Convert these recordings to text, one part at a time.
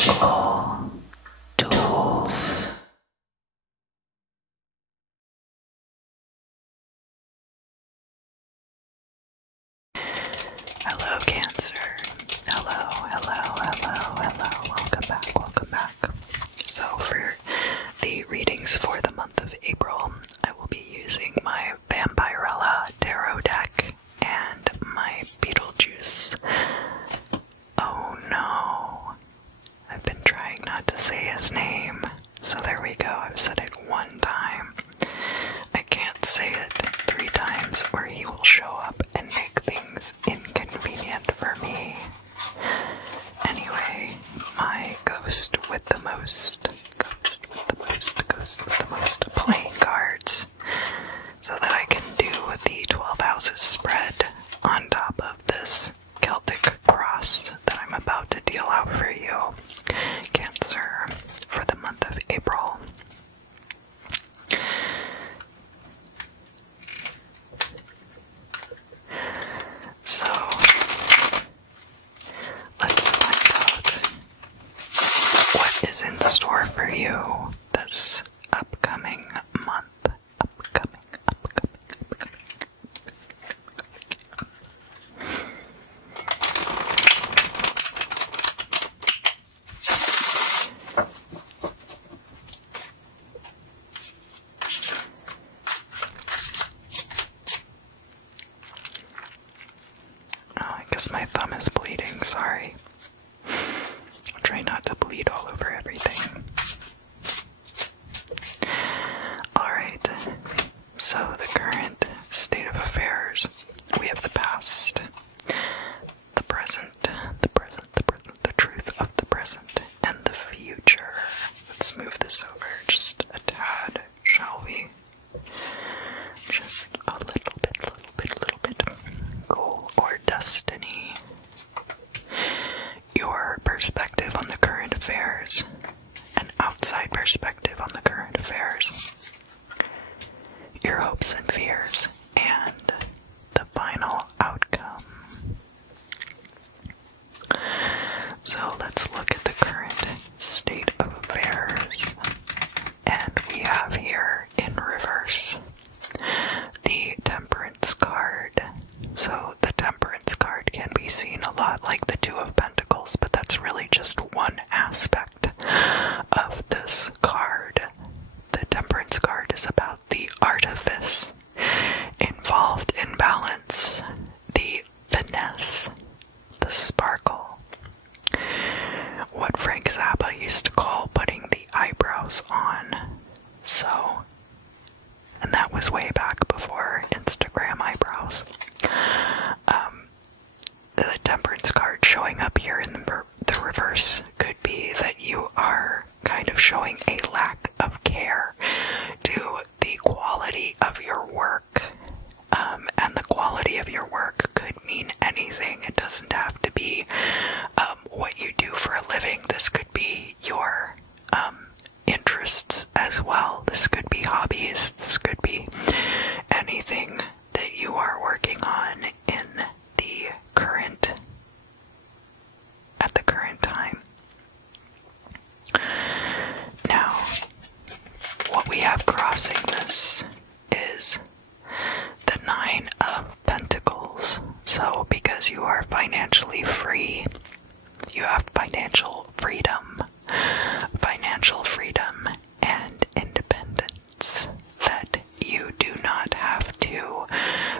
magical tools. Hello, Cancer. Hello. Welcome back. So for the readings for the month of April, I will be using my Vampirella Tarot deck and my Beetlejuice. Oh no. I've been trying not to say his name. So there we go. I've said it one time. I can't say it 3 times or he will show up and make things inconvenient for me. Anyway, my ghost with the most playing cards, so that I can do the 12 houses spread on top of this Celtic cross that I'm about to deal out for you, Cancer, for the month of April. So, let's find out what is in store for you this upcoming month. I guess my thumb is bleeding, sorry. I'll try not to bleed all over everything. Alright, so the current state of affairs. We have the past, the present, the truth of the present, and the future. Let's move this over just a tad, shall we? Just a little bit. Goal or destiny. Your perspective on the current affairs, an outside perspective on the current affairs, your hopes and fears, and the final outcome. So let's look at the current state of affairs. And we have here in reverse the Temperance card. So the Temperance card can be seen a lot like the Two of Pentacles, but that's really just one aspect of this card. The Temperance card is about the artifice involved in balance, the finesse, the sparkle. What Frank Zappa used to call putting the eyebrows on. So, and that was way back before Instagram eyebrows. The Temperance card showing up here in the reverse could be that you are kind of showing a lack of care to the quality of your work. And the quality of your work could mean anything. It doesn't have to be what you do for a living. This could be your interests as well. This could be hobbies. This could be anything that you are working on in the at the current time. Now, what we have crossing this is the 9 of Pentacles. So because you are financially free, you have financial freedom and independence, that you do not have to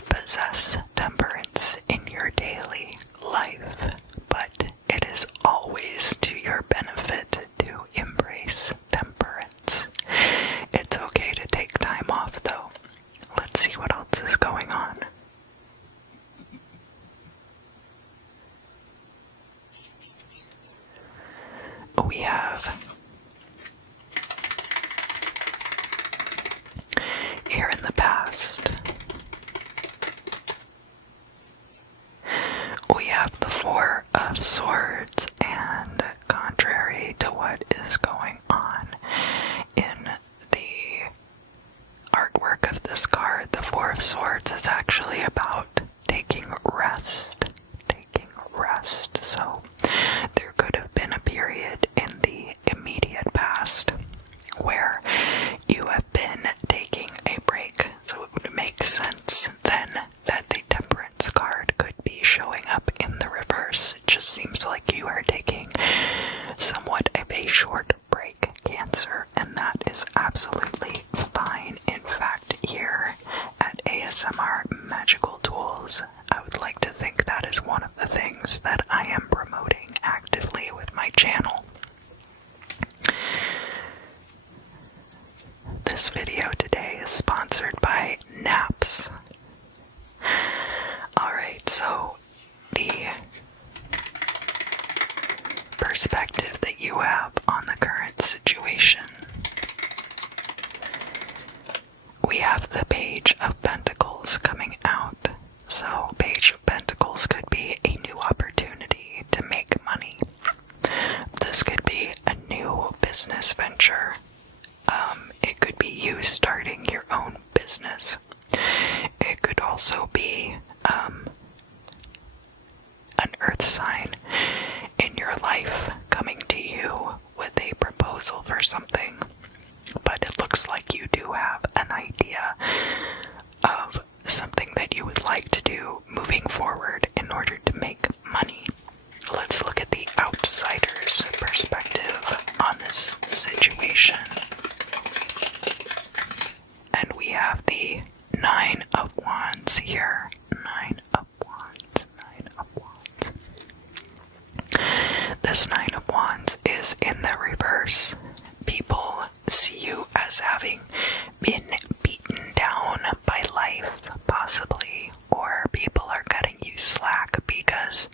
possess temperance in your daily life, but it is always to your benefit to embrace temperance. It's okay to take time off though. Let's see what else is going on. We have here in the past, we have the 4 of Swords, and contrary to what is going on in the artwork of this card, the 4 of Swords is actually about taking rest. So there could have been a period in things that I am promoting actively with my channel. This video today is sponsored by naps. Alright, so the perspective that you have on the current situation. We have the Page of Pentacles coming out. So, Page of Pentacles could be a new opportunity to make money. This could be a new business venture. It could be you starting your own business. It could also be an earth sign in your life coming to you with a proposal for something. But it looks like you do have an idea of something that you would like to do moving forward in order to make money. Let's look at the outsider's perspective on this situation. And we have the Nine of Wands here. Nine of Wands, Nine of Wands. This Nine of Wands is in the reverse. People see you as having been beaten down by life, possibly, or people are cutting you slack because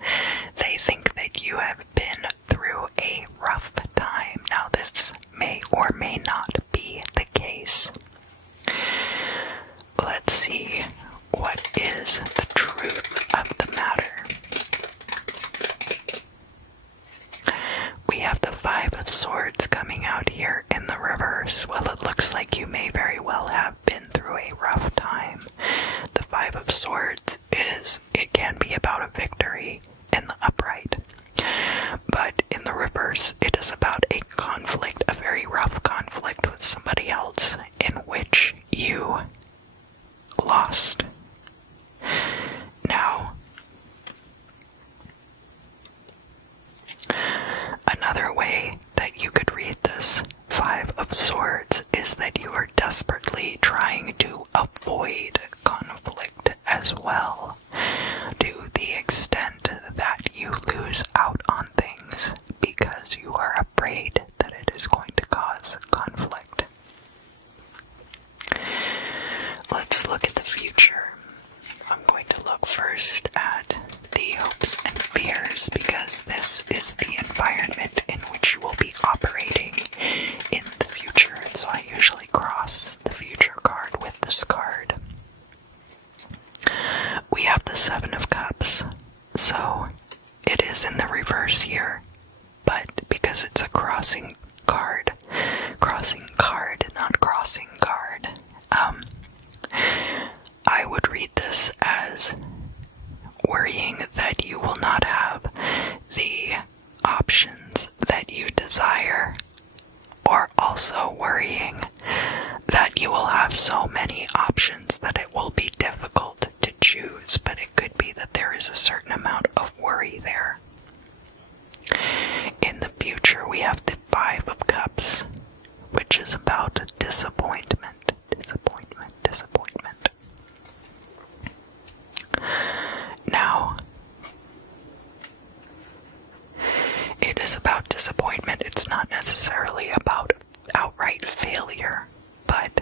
they think that you have been through a rough time. Now, this may or may not be the case. Let's see what is the truth of the matter. We have the Five of Swords coming out here in the reverse. Well, it looks like you may very well have been through a rough time. The Five of Swords it can be about a victory in the upright. But in the reverse, it is about a conflict, a very rough conflict with somebody else in which you lost. Now, another way that you could read this Five of Swords is that you are desperately trying to avoid conflict as well, to the extent that you lose out on things because you are afraid that it is going to cause conflict. Let's look at the future. I'm going to look first at the hopes and fears because this is the environment in which you will be operating in the future. And so I usually cross the future card with this card. We have the Seven of Cups. So it is in the reverse here, but because it's a crossing card, not crossing card, I would read this as worrying that you will not have the options that you desire, or also worrying that you will have so many options that it will be difficult to choose, but it could be that there is a certain amount of worry there. In the future, we have the Five of Cups, which is about disappointment. Now, it is about disappointment. It's not necessarily about outright failure, but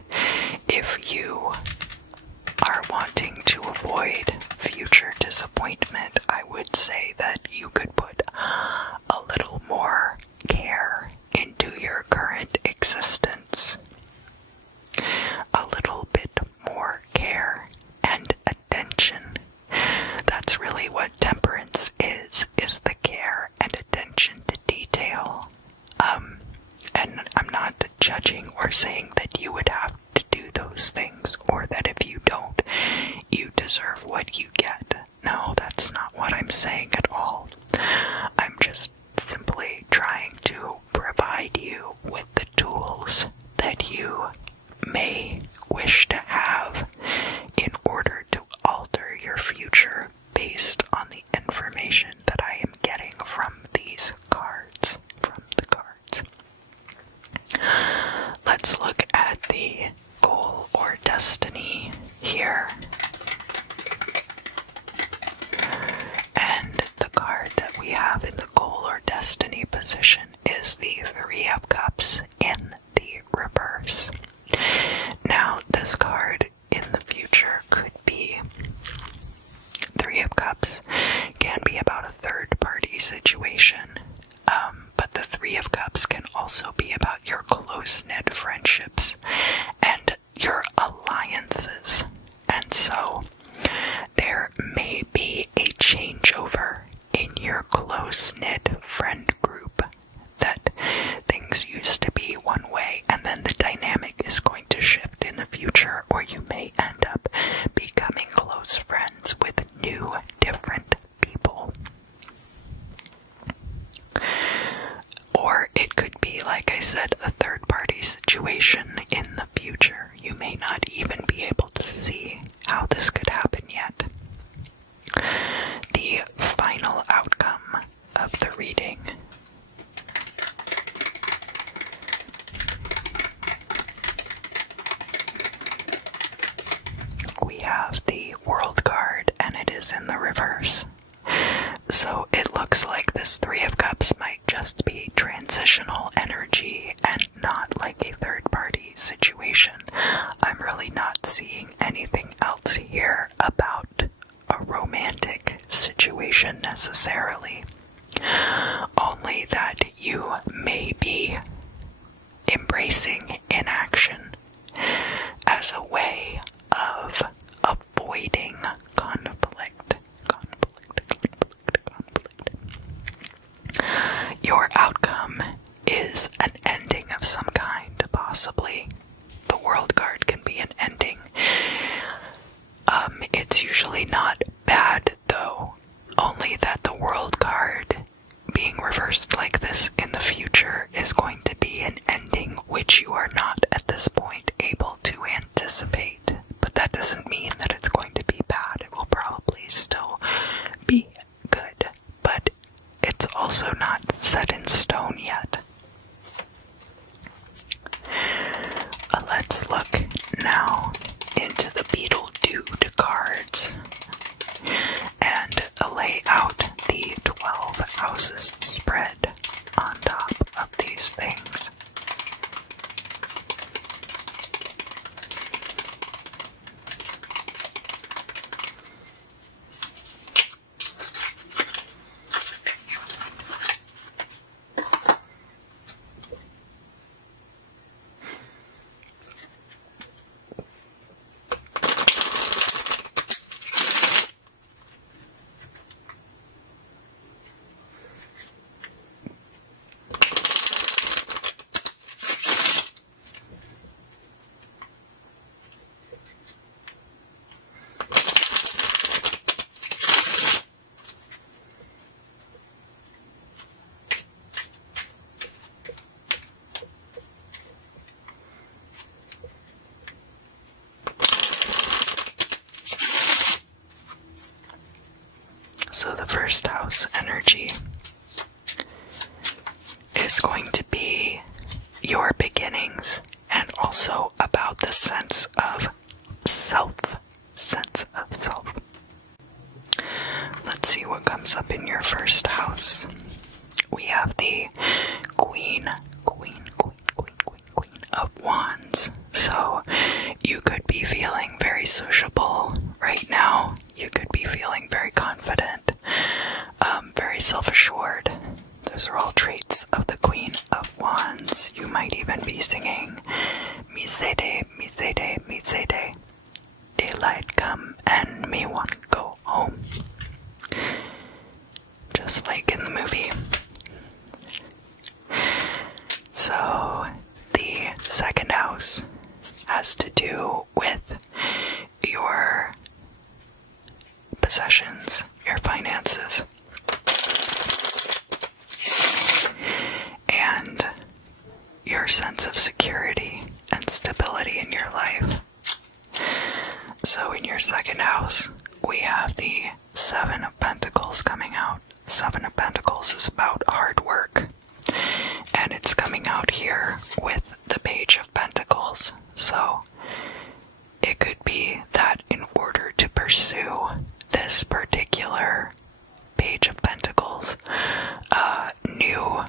if you are wanting to avoid future disappointment, I would say that you could put a little more care into your current existence. A little bit more care and attention. That's really what temperance is the care and attention to detail. And I'm not judging or saying that you would have to do those things, or that if you don't, you deserve what you get. No, that's not what I'm saying at all. I'm just simply trying to provide you with the tools that you may wish to have in order to alter your future based on the information that I am getting from these cards, Let's look at the goal or destiny here. And the card position is the Three of Cups in the reverse. Now, this card in the future could be Three of Cups, can be about a third-party situation, but the Three of Cups can also be about your close-knit friendships and your alliances. And so, there may be a changeover in your close-knit friend group, that things used to be one way and then the dynamic is going to shift in the future, or you may end up becoming close friends with new, different people. Or it could be, like I said, a third-party situation in the future. You may not even be able to see how this could happen yet. The final outcome of the reading. We have the World card, and it is in the reverse. So it looks like this Three of Cups might just be transitional energy and not like a third-party situation. I'm really not seeing anything else here about a romantic situation necessarily. Only that you may be embracing inaction as a way of avoiding conflict. Your outcome is an ending of some kind, possibly. The World card can be an ending. It's usually not bad, though. Only that the World card being reversed like this in the future is going to be an ending which you are not at this point able to anticipate. But that doesn't mean that it's going to be bad. It will probably still be good. But it's also not set in stone yet. Let's look now into the Beetlejuice cards and lay out the 12 houses spread on top of these things. So the first house energy is going to be your beginnings and also about the sense of self. Let's see what comes up in your first house. We have the Queen of Wands. So you could be feeling very sociable right now. You could be feeling very confident, very self-assured. Those are all traits of the Queen of Wands. You might even be singing Misede, Misede, Misede. Daylight come and me want to go home. Just like in the movie. So the second house has to do with your possessions, your finances, and your sense of security and stability in your life. So in your second house, we have the Seven of Pentacles coming out. Seven of Pentacles is about hard work, and it's coming out here with the Page of Pentacles. So it could be that in order to pursue this particular Page of Pentacles, new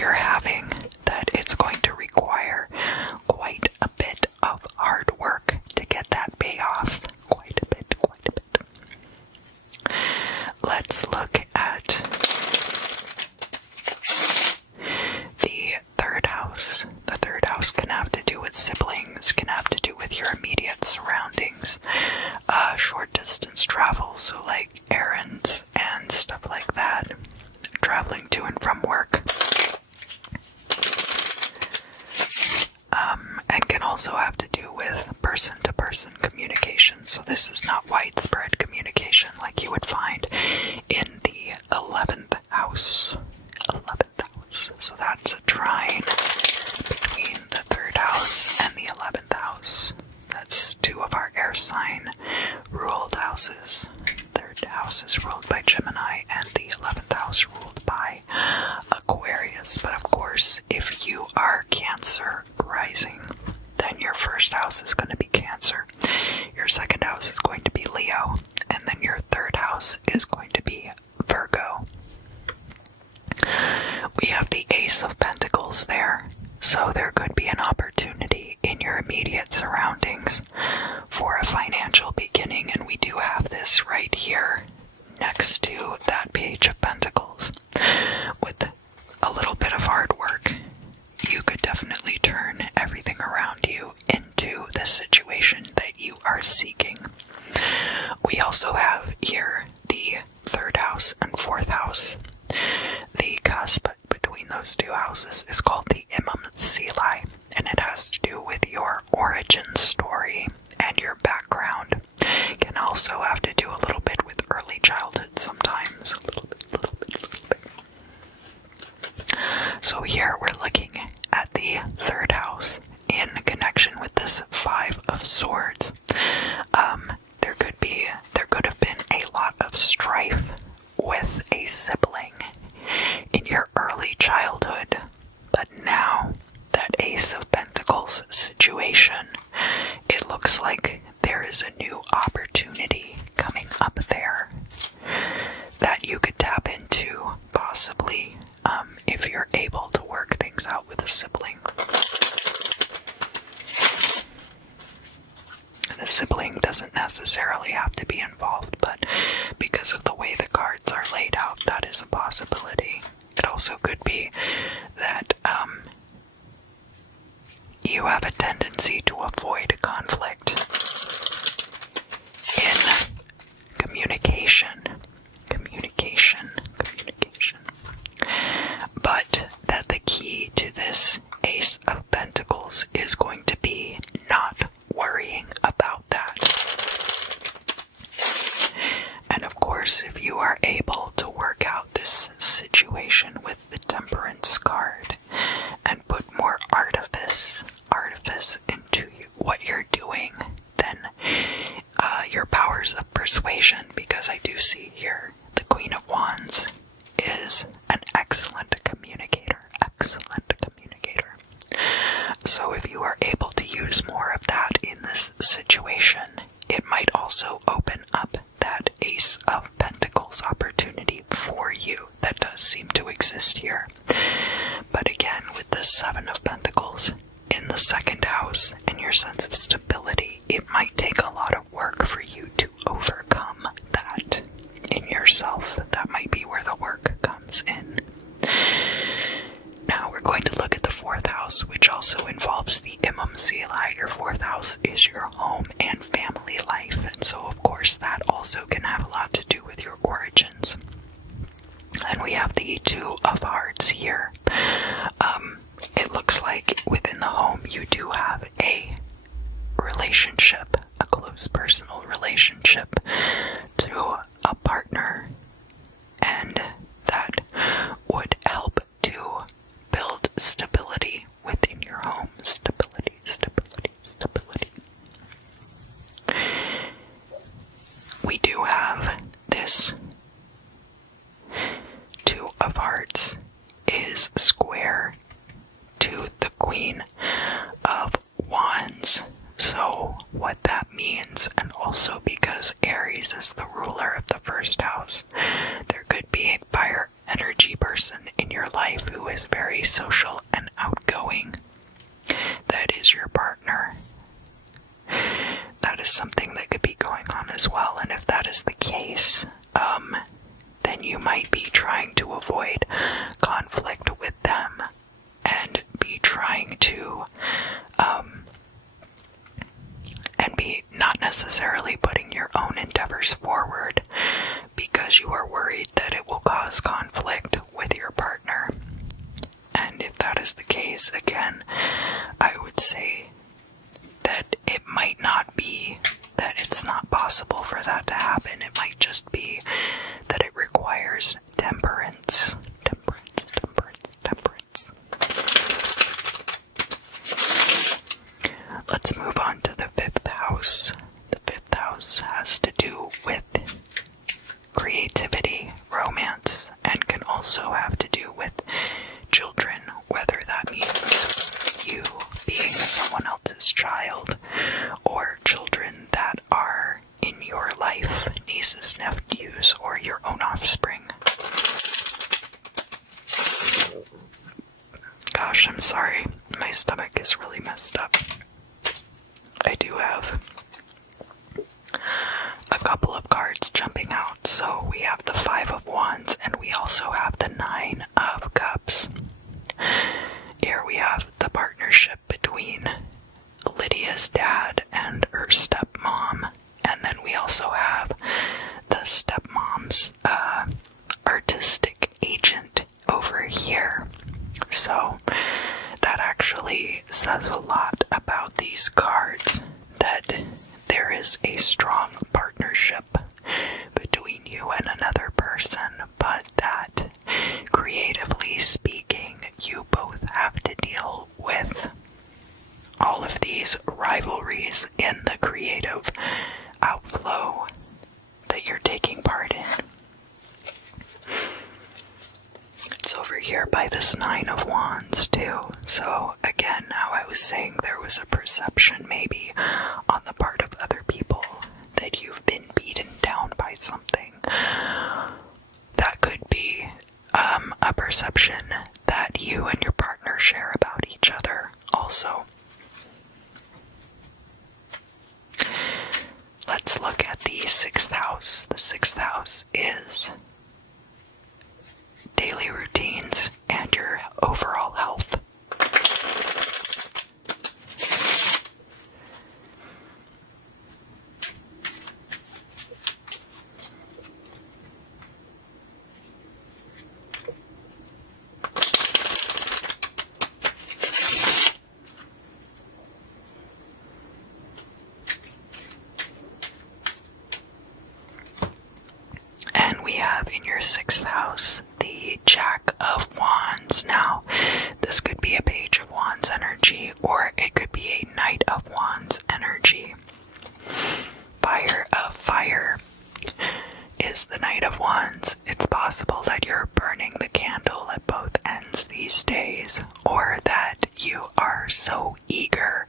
you're having that it's going to require quite a bit of hard work to get that payoff. Quite a bit, quite a bit. Let's look at the third house. The third house can have to do with siblings, can have to do with your immediate surroundings, short distance travel, so like errands and stuff like that, traveling to and from work. And can also have to do with person-to-person communication. So this is not widespread communication like you would find in the 11th house. 11th house. So that's a trine between the 3rd house and the 11th house. That's two of our air sign ruled houses. 3rd house is ruled by Gemini and the 11th house ruled by Aquarius. But of course, if you are Cancer rising, then your 1st house is going to be Cancer, your 2nd house is going to be Leo, and then your 3rd house is going to be Virgo. We have the Ace of Pentacles there, so there could be an opportunity in your immediate surroundings for a financial beginning, and we do have this right here next to that Page of Pentacles. With a little bit of hard work, you could definitely turn everything around you into the situation that you are seeking. We also have here the 3rd house and 4th house. The cusp between those two houses is called the Imam-Sili, and it has to do with your origin story and your background. It can also have to do a little bit with early childhood sometimes. A little bit. So here we're looking at the 3rd house in connection with this 5 of Swords. There could have been a lot of strife with a sibling in your early childhood, but now that Ace of Pentacles situation, it looks like there is a new opportunity coming up there that you could tap into, possibly, if you're able to work things out with a sibling. And a sibling doesn't necessarily have to be involved, but because of the way the cards are laid out, that is a possibility. It also could be that you have a tendency to avoid conflict in communication. But that the key to this Ace of Pentacles is going to be not worrying about that. And of course, if you are able to work out this situation with the Temperance card and put more artifice into what you're doing, then your powers of persuasion, because I do see here the Queen of Wands is an excellent communicator. So if you are able to use more of that in this situation, it might also open up that Ace of Pentacles opportunity for you that does seem to exist here. But again, with the 7 of Pentacles in the 2nd house and your sense of stability, it might take a lot of work for you to overcome that in yourself. That might be where the work comes in. Now we're going to look at the 4th house, which also involves the Imam-Sili. Your 4th house is your home and family life, and so of course that also can have a lot to do with your origins. And we have the 2 of Hearts here. It looks like within the home you do have a relationship, a close personal relationship to a partner, and that would help to build stability within your home. Stability. We do have this 2 of Hearts is square to the Queen of Wands. So what that means, and also because Aries is the ruler of the 1st house, there could be a fire energy person in your life who is very social and outgoing. That is your partner. That is something that could be going on as well, and if that is the case, then you might be trying to avoid conflict with them and be trying to, and be not necessarily putting your own endeavors forward because you are worried that it will cause conflict with your partner. And if that is the case, again, I would say that it might not be that it's not possible for that to happen. It might just be that it requires temperance. Temperance, temperance, temperance. Let's move on to the 5th house. The 5th house has to do with creativity, romance, and can also have to do with children, whether that means you being someone else's child or children that are in your life, nieces, nephews, or your own offspring. Gosh, I'm sorry. My stomach is really messed up. I do have a couple of cards jumping out. So we have the 5 of Wands and we also have the 9 of Cups. Here we have the partnership between Lydia's dad and her stepmom. And then we also have the stepmom's artistic agent over here. So that actually says a lot about these cards, that there is a strong partnership between you and another person, but that, creatively speaking, you both have to deal with all of these rivalries in the creative outflow that you're taking part in. It's over here by this 9 of Wands too. So again, how I was saying, there was a perception maybe on the part of other people that you've been beaten down by something. That could be a perception that you and your partner share about each other also. Let's look at the 6th house. The 6th house is daily routines and your overall health. And we have in your 6th house the Jack of Wands. Now, this could be a Page of Wands energy, or it could be a Knight of Wands energy. Fire of Fire is the Knight of Wands. It's possible that you're burning the candle at both ends these days, or that you are so eager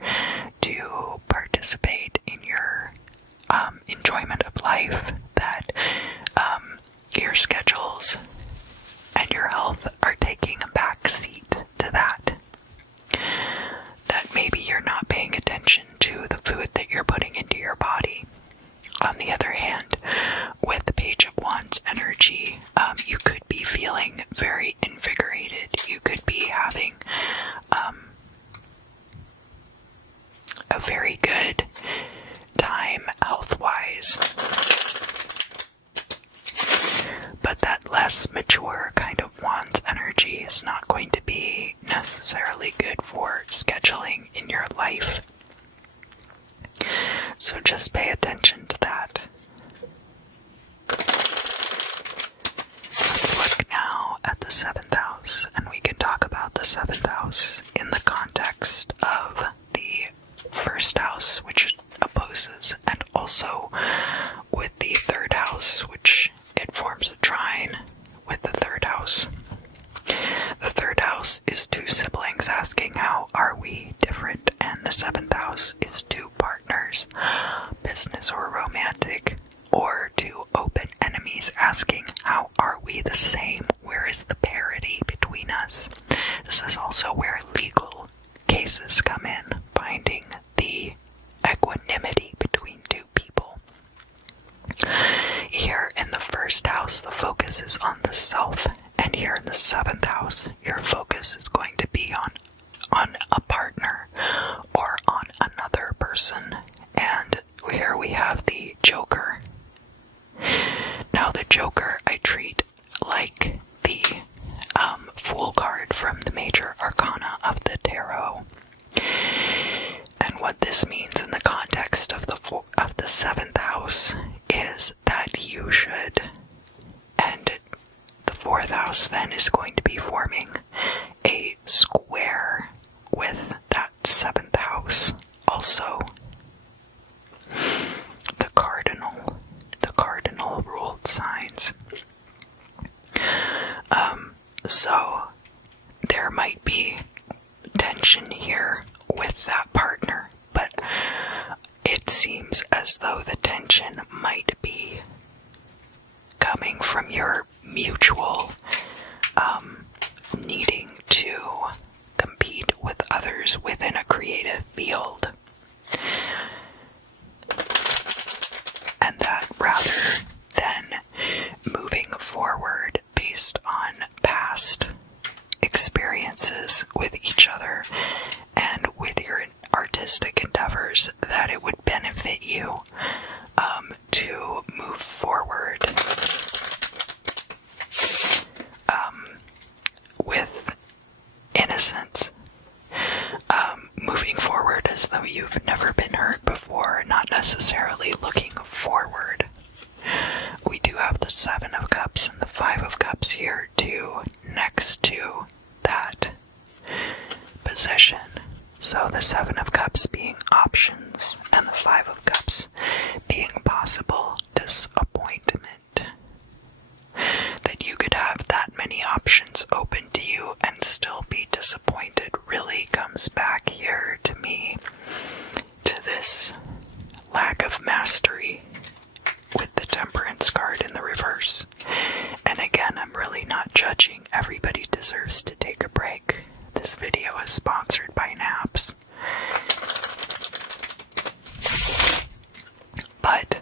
to participate in your enjoyment of life that your schedules and your health are taking a back seat to that. That maybe you're not paying attention to the food that you're putting into your body. On the other hand, with the Page of Wands energy, you could be feeling very invigorated. You could be having a very good time health-wise. But that less mature kind of Wands energy is not going to be necessarily good for scheduling in your life. So just pay attention to that. Let's look now at the 7th house, and we can talk about the 7th house in the context of the 1st house, which opposes, and also with the 3rd house, which it forms a trine with the 3rd house. The 3rd house is 2 siblings asking how are we different, and the 7th house is 2 partners, business or romantic, or 2 open enemies asking how are we the same, where is the parity between us. This is also where legal cases come in, finding the equanimity between two people. Here in the first house, the focus is on the self, and here in the 7th house, your focus is going to be on a partner or on another person. And here we have the Joker. Now the Joker I treat like the Fool card from the major arcana of the Tarot. And what this means in the context of the 7th house is that you should, and the 4th house then is going to be forming a square with that 7th house. Also, the cardinal ruled signs. So there might be tension here with that partner, but it seems as though the tension might be coming from your mutual needing to compete with others within a creative field. And that rather than moving forward based on past experiences with each other and with your artistic endeavors, that it would benefit you to move forward with innocence, moving forward as though you've never been hurt before, not necessarily looking forward. We do have the 7 of Cups and the 5 of Cups here too, next to that position. So the 7 of Cups being options and the 5 of Cups being possible disappointment. That you could have that many options open to you and still be disappointed really comes back here to me to this lack of mastery with the Temperance card in the reverse. And again, I'm really not judging. Everybody deserves to take a break. This video is sponsored by Naps. But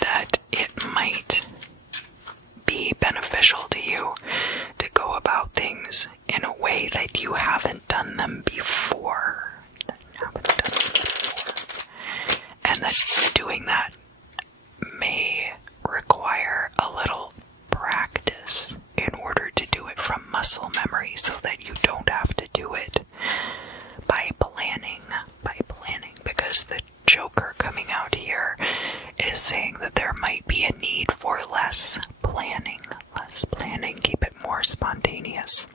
that it might be beneficial to you to go about things in a way that you haven't done them before. And that doing that may require a little practice in order to do it from muscle memory, so that you don't have to do it by planning, because the Joker coming out here is saying that there might be a need for less planning, keep it more spontaneous.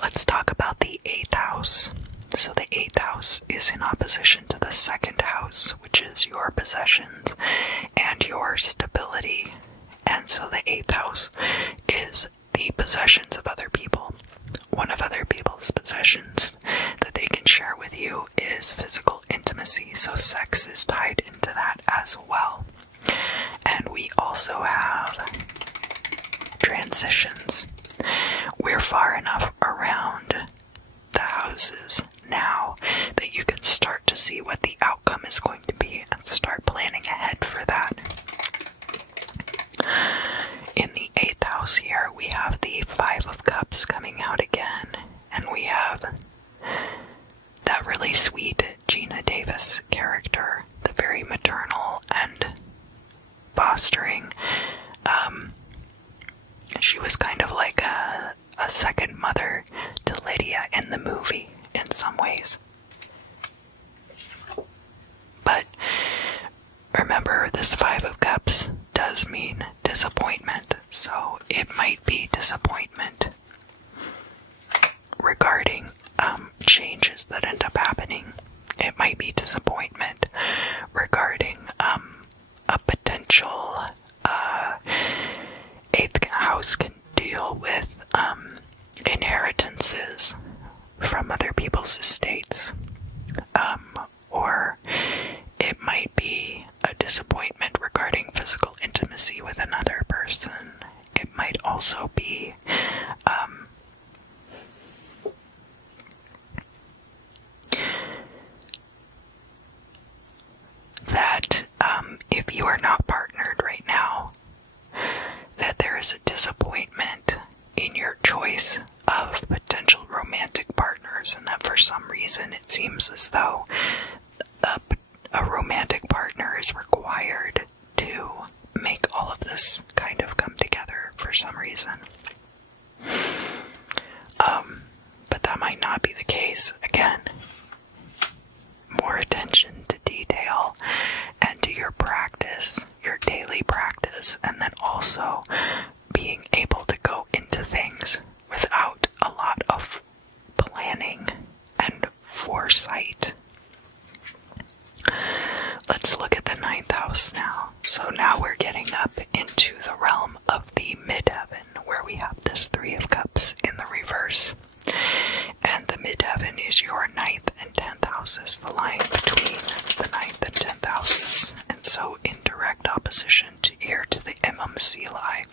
Let's talk about the 8th house. So the 8th house is in opposition to the 2nd house, which is your possessions and your stability. And so the 8th house is the possessions of other people. One of other people's possessions that they can share with you is physical intimacy, so sex is tied into that as well. And we also have transitions. We're far enough around the houses now that you can start to see what the outcome is going to be and start planning ahead for that. In the 8th house here, we have the 5 of Cups coming out again, and we have that really sweet Gina Davis character, the very maternal and fostering. She was kind of like a second mother to Lydia in the movie in some ways. But remember, this 5 of Cups does mean disappointment, so it might be disappointment regarding changes that end up happening. It might be disappointment regarding a potential 8th house can deal with inheritances from other people's estates, or it might be a disappointment regarding physical intimacy with another person. if you are not partnered right now, that there is a disappointment in your choice of potential romantic partners, and that for some reason it seems as though a romantic partner is required to make all of this kind of come together for some reason. But that might not be the case. Again, more attention to detail and to your practice, your daily practice, and then also being able to go into things without a lot of planning and foresight. Let's look at the 9th house now. So now we're getting up into the realm of the midheaven, where we have this 3 of Cups in the reverse. And the midheaven is your 9th and 10th houses, the line between the 9th and 10th houses. And so in direct opposition to here to the Imam Silai.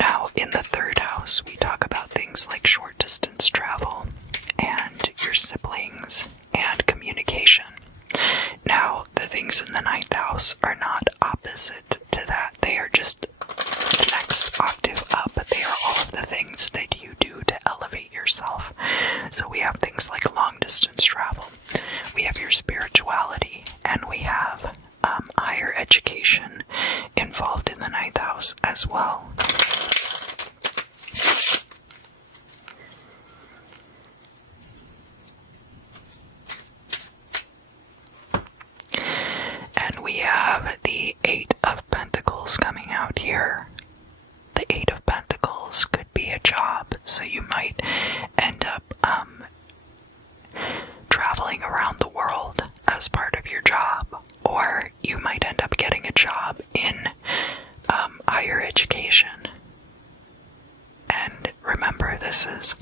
Now in the 3rd house, we talk about things like short distance travel and your siblings and communication. Now, the things in the 9th house are not opposite to that. They are just the next octave up. They are all of the things that you do to elevate yourself. So we have things like long distance travel. We have your spirituality, and we have higher education involved in the 9th house as well. And we have the 8 of Pentacles coming out here. The 8 of Pentacles could be a job, so you might end up traveling around the world as part of your job, or you might end up getting a job in higher education. And remember, this is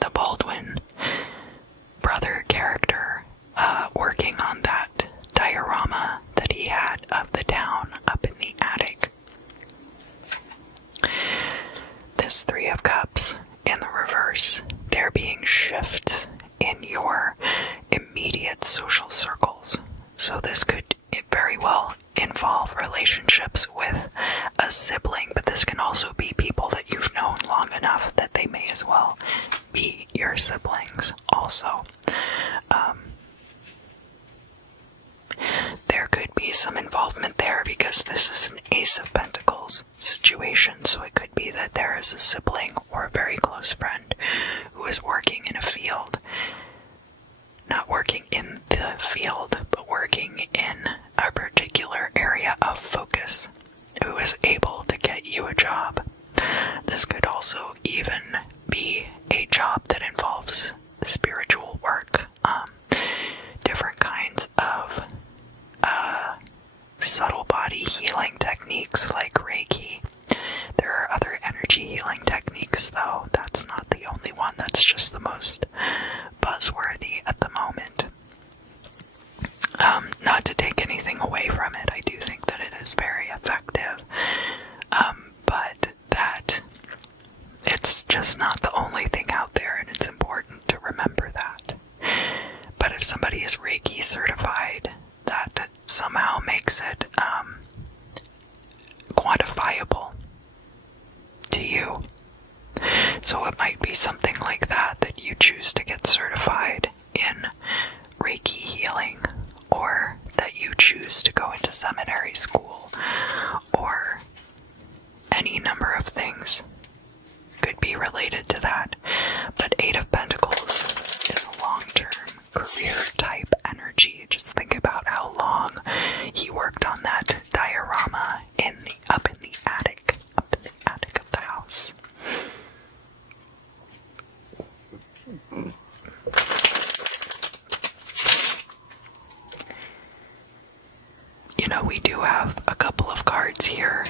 the Baldwin brother character working on that diorama that he had of the town up in the attic. This 3 of Cups in the reverse, there being shifts in your immediate social circles. So this could very well involve relationships with a sibling, but this can also be people that you've known long enough that they may as well be your siblings also. There could be some involvement there because this is an Ace of Pentacles situation, so it could be that there is a sibling or a very close friend who is working in a field. Not working in the field, but working in a particular area of focus, who is able to get you a job. This could also even be a job that involves spiritual work, different kinds of subtle body healing techniques like Reiki. There are other energy healing techniques, though. That's not the only one. That's just the most buzzworthy at the moment. Not to take anything away from it, I do think that it is very effective, but that it's just not the only thing out there, and it's important to remember that. But if somebody is Reiki certified, that somehow makes it quantifiable to you. So it might be something like that you choose to get certified in Reiki healing, or that you choose to go into seminary school, or any number of things could be related to that. But 8 of Pentacles is a long-term career type energy. Just think about how long he worked on that diorama up in the attic of the house. You know, we do have a couple of cards here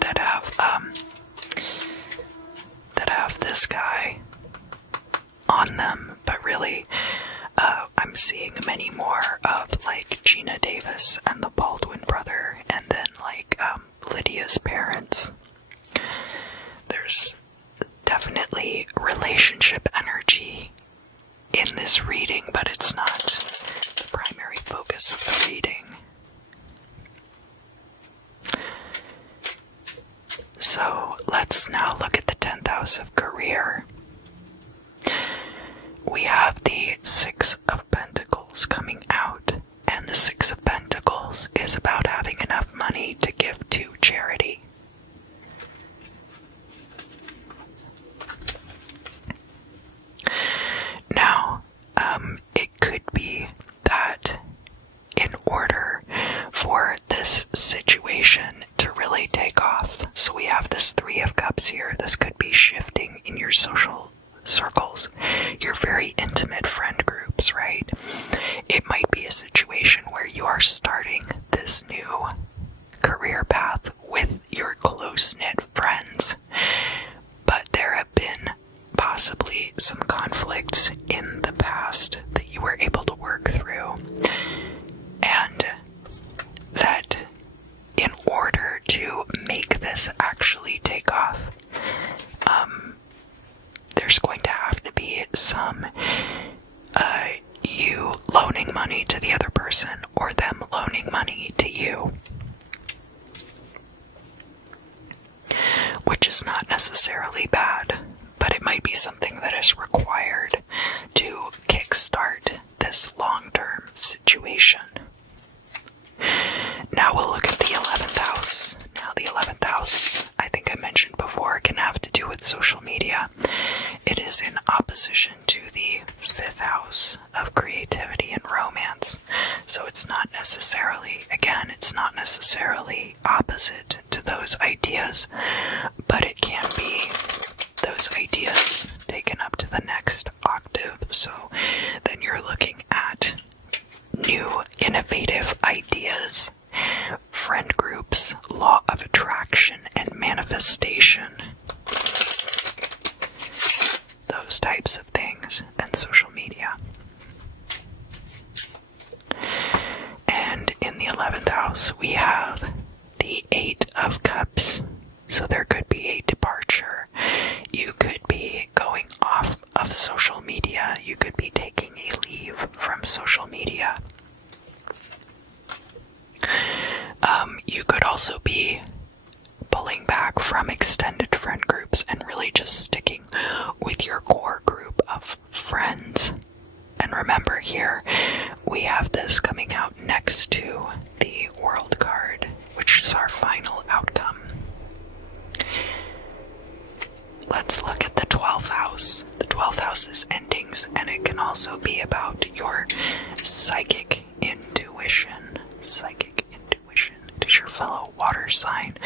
that have this guy on them, but really I'm seeing many more of like Gina Davis and the Baldwin brother, and then like Lydia's parents. There's definitely relationship energy in this reading, but it's not primary focus of the reading. So let's now look at the 10th house of career. We have the Six of Pentacles coming out, and the Six of Pentacles is about having enough money to give to charity. Now, it could be that in order for this situation to really take off, so we have this Three of Cups here, this could be shifting in your social circles, your very intimate friend groups, right? It might be a situation where you are starting this new career path with your close-knit friends, but there have been possibly some conflicts in the past that you were able to work through, and that in order to make this actually take off, there's going to have to be some you loaning money to the other person or them loaning money to you, which is not necessarily bad, but it might be something that is required to kickstart this long-term situation. Now we'll look at the 11th house. Now the 11th house, I think I mentioned before, can have to do with social media. It is in opposition to the 5th house of creativity and romance. So it's not necessarily, again, it's not necessarily opposite to those ideas, but it can be those ideas taken up to the next octave. So then you're looking at new innovative ideas, friend groups, law of attraction and manifestation, those types of things, and social media. And in the 11th house, we have the 8 of Cups. So there could be a departure. You could be going off of social media. You could be taking a leave from social media. You could also be pulling back from extended friend groups and really just sticking with your core group of friends. And remember here, we have this coming out next to the World card, which is our final outcome. Let's look at the 12th house. The 12th house is endings, and it can also be about your psychic intuition. Psychic intuition. It is your fellow water sign.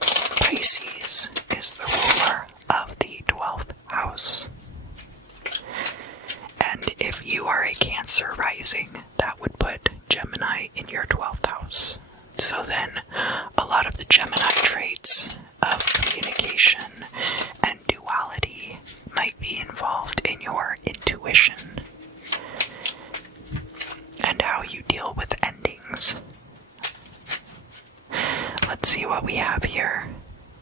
Pisces is the ruler of the 12th house. And if you are a Cancer rising, that would put Gemini in your 12th house. So then, a lot of the Gemini traits of communication and duality might be involved in your intuition and how you deal with endings. Let's see what we have here.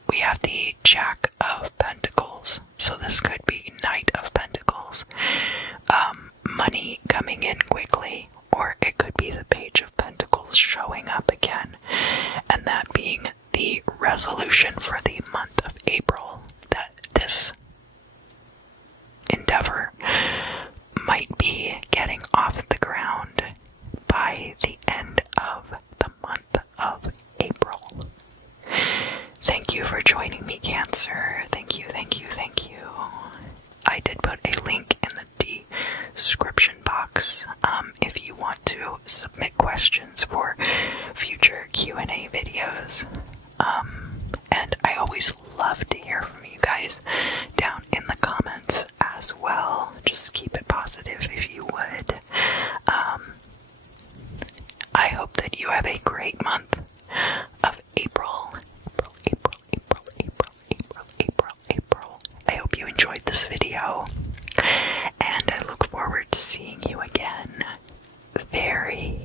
We have the Jack of Pentacles. So this could be Knight of Pentacles. Money coming in quickly, or it could be the Page of Pentacles showing up again, and that being the resolution for the month of April, that this endeavor might be getting off the ground by the end of the month of April. Thank you for joining me, Cancer. Thank you, thank you, thank you. I did put a link in the description box if you want to submit questions for future Q&A videos. And I always love to hear from you guys down in the comments as well. Just keep it positive if you would. I hope that you have a great month of April. April. I hope you enjoyed this video, and I look forward to seeing you again very,